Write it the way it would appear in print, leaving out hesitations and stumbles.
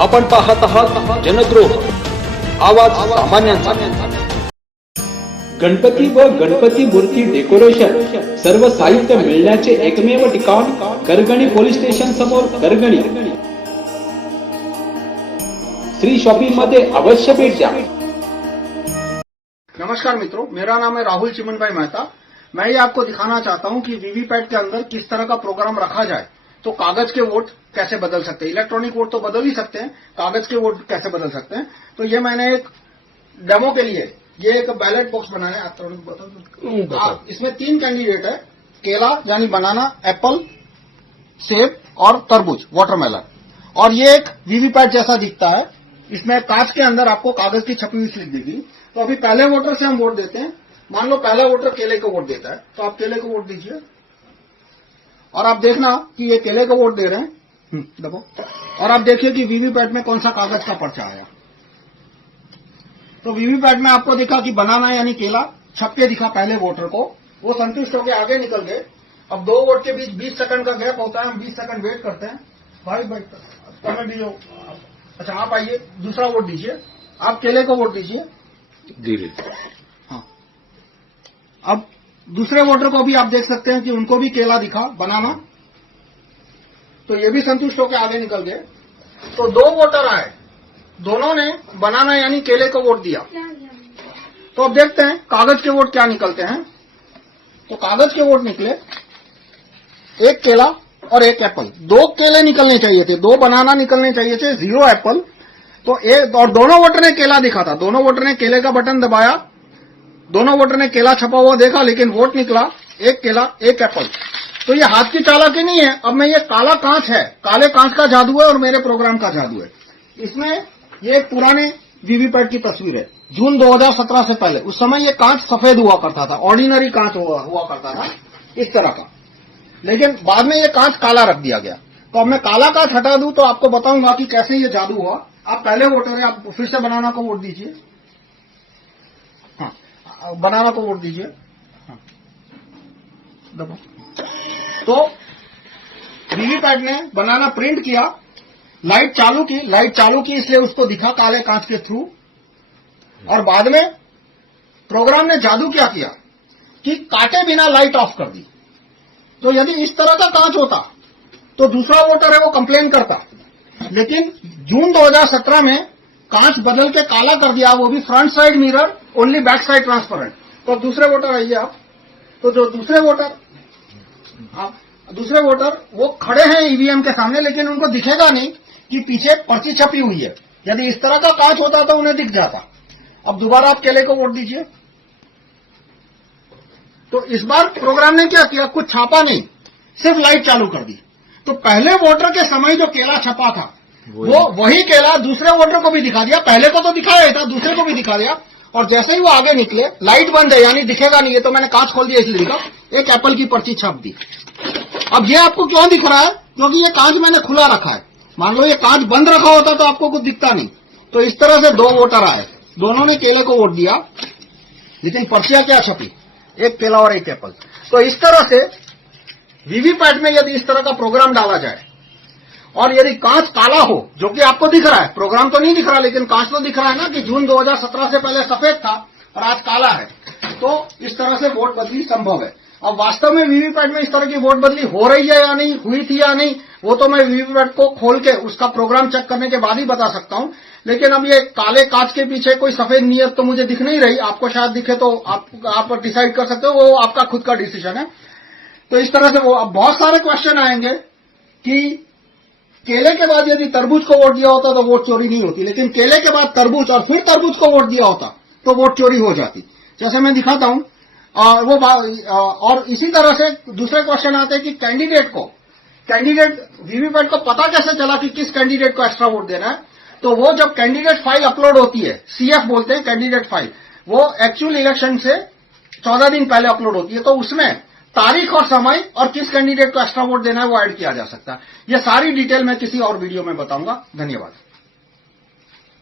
आपण पाहत आहात जनद्रोह, आवाज सामान्यांचा। गणपती व गणपती मूर्ती डेकोरेशन सर्व साहित्य मिळण्याचे एकमेव ठिकाण करगणी पोलीस स्टेशन समोर करगणी। श्री शॉपिंग मध्ये अवश्य भेट द्या। नमस्कार मित्रों, मेरा नाम है राहुल चिमन भाई मेहता। मैं ये आपको दिखाना चाहता हूं कि वीवीपैट के अंदर किस तरह का प्रोग्राम रखा जाए तो कागज के वोट कैसे बदल सकते हैं। इलेक्ट्रॉनिक वोट तो बदल ही सकते हैं, कागज के वोट कैसे बदल सकते हैं। तो ये मैंने एक डेमो के लिए ये एक बैलेट बॉक्स बनाया है। इसमें 3 कैंडिडेट है, केला यानी बनाना, एप्पल सेब और तरबूज वाटरमेलन। और ये एक वीवीपैट जैसा दिखता है। इसमें कांच के अंदर आपको कागज की छपी हुई स्लिप दिखी। तो अभी पहले वोटर से हम वोट देते हैं। मान लो पहला वोटर केले को वोट देता है, तो आप केले को वोट दीजिए और आप देखना कि ये केले को वोट दे रहे हैं। देखो, और आप देखिए कि वीवीपैट में कौन सा कागज का पर्चा आया। तो वीवीपैट में आपको दिखा कि बनाना यानी केला छप के दिखा पहले वोटर को। वो संतुष्ट होकर आगे निकल गए। अब 2 वोट के बीच 20 सेकंड का गैप होता है। हम 20 सेकंड वेट करते हैं। भाई समय भी हो। अच्छा, आप आइए, दूसरा वोट दीजिए। आप केले को वोट दीजिए धीरे। हाँ, अब दूसरे वोटर को भी आप देख सकते हैं कि उनको भी केला दिखा, बनाना। तो ये भी संतुष्ट होकर आगे निकल गए। तो 2 वोटर आए, दोनों ने बनाना यानी केले को वोट दिया। तो अब देखते हैं कागज के वोट क्या निकलते हैं। तो कागज के वोट निकले, 1 केला और 1 एप्पल। 2 केले निकलने चाहिए थे, 2 बनाना निकलने चाहिए थे, 0 एप्पल। तो एक और दोनों वोटर ने केला दिखा था। दोनों वोटर ने केले का बटन दबाया, दोनों वोटर ने केला छपा हुआ देखा, लेकिन वोट निकला 1 केला 1 एप्पल। तो ये हाथ की चालाकी नहीं है। अब मैं ये काला कांच है, काले कांच का जादू है और मेरे प्रोग्राम का जादू है। इसमें ये एक पुराने वीवीपैट की तस्वीर है, जून 2017 से पहले। उस समय ये कांच सफेद हुआ करता था, ऑर्डिनरी कांच हुआ करता था इस तरह का। लेकिन बाद में ये कांच काला रख दिया गया। तो अब मैं काला कांच हटा दूं तो आपको बताऊंगा कि कैसे ये जादू हुआ। आप पहले वोटर हैं, आप फिर से बनाना को वोट दीजिए। हाँ, बनाना को वोट दीजिए। हाँ, देखो, तो वीवीपैट ने बनाना प्रिंट किया, लाइट चालू की इसलिए उसको दिखा काले कांच के थ्रू। और बाद में प्रोग्राम ने जादू क्या किया कि काटे बिना लाइट ऑफ कर दी। तो यदि इस तरह का कांच होता तो दूसरा वोटर है वो कंप्लेन करता। लेकिन जून 2017 में कांच बदल के काला कर दिया, वो भी front side mirror, only back side transparent. तो दूसरे वोटर आइए आप। तो जो दूसरे वोटर वो खड़े हैं ईवीएम के सामने, लेकिन उनको दिखेगा नहीं कि पीछे पर्ची छपी हुई है। यदि इस तरह का कांच होता तो उन्हें दिख जाता। अब दोबारा आप केले को वोट दीजिए। तो इस बार प्रोग्राम ने क्या किया, कुछ छापा नहीं, सिर्फ लाइट चालू कर दी। तो पहले वोटर के समय जो केला छपा था वो वही केला दूसरे वोटर को भी दिखा दिया। पहले को तो दिखाया ही था, दूसरे को भी दिखा दिया। और जैसे ही वो आगे निकले, लाइट बंद है यानी दिखेगा नहीं। ये तो मैंने कांच खोल दिया इसलिए दिखा। 1 एप्पल की पर्ची छप दी। अब ये आपको क्यों दिख रहा है, क्योंकि ये कांच मैंने खुला रखा है। मान लो ये कांच बंद रखा होता तो आपको कुछ दिखता नहीं। तो इस तरह से 2 वोटर आए, दोनों ने केले को वोट दिया, लेकिन पर्चियां क्या छपी, 1 केला और 1 एप्पल। तो इस तरह से वीवीपैट में यदि इस तरह का प्रोग्राम डाला जाए और यदि कांच काला हो, जो कि आपको दिख रहा है, प्रोग्राम तो नहीं दिख रहा लेकिन कांच तो दिख रहा है ना कि जून 2017 से पहले सफेद था और आज काला है, तो इस तरह से वोट बदली संभव है। अब वास्तव में वीवीपैट में इस तरह की वोट बदली हो रही है या नहीं, हुई थी या नहीं, वो तो मैं वीवीपैट को खोल के उसका प्रोग्राम चेक करने के बाद ही बता सकता हूं। लेकिन अब ये काले कांच के पीछे कोई सफेद नियत तो मुझे दिख नहीं रही। आपको शायद दिखे तो आप डिसाइड कर सकते हो, वो आपका खुद का डिसीजन है। तो इस तरह से वो अब बहुत सारे क्वेश्चन आएंगे कि केले के बाद यदि तरबूज को वोट दिया होता तो वोट चोरी नहीं होती, लेकिन केले के बाद तरबूज और फिर तरबूज को वोट दिया होता तो वोट चोरी हो जाती। जैसे मैं दिखाता हूं। और इसी तरह से दूसरे क्वेश्चन आते हैं कि कैंडिडेट वीवीपैट को पता कैसे चला कि किस कैंडिडेट को एक्स्ट्रा वोट देना है। तो वो जब कैंडिडेट फाइल अपलोड होती है, सीएफ बोलते हैं कैंडिडेट फाइल, वो एक्चुअल इलेक्शन से 14 दिन पहले अपलोड होती है। तो उसमें तारीख और समय और किस कैंडिडेट को एक्स्ट्रा वोट देना है वो ऐड किया जा सकता है। ये सारी डिटेल मैं किसी और वीडियो में बताऊंगा। धन्यवाद।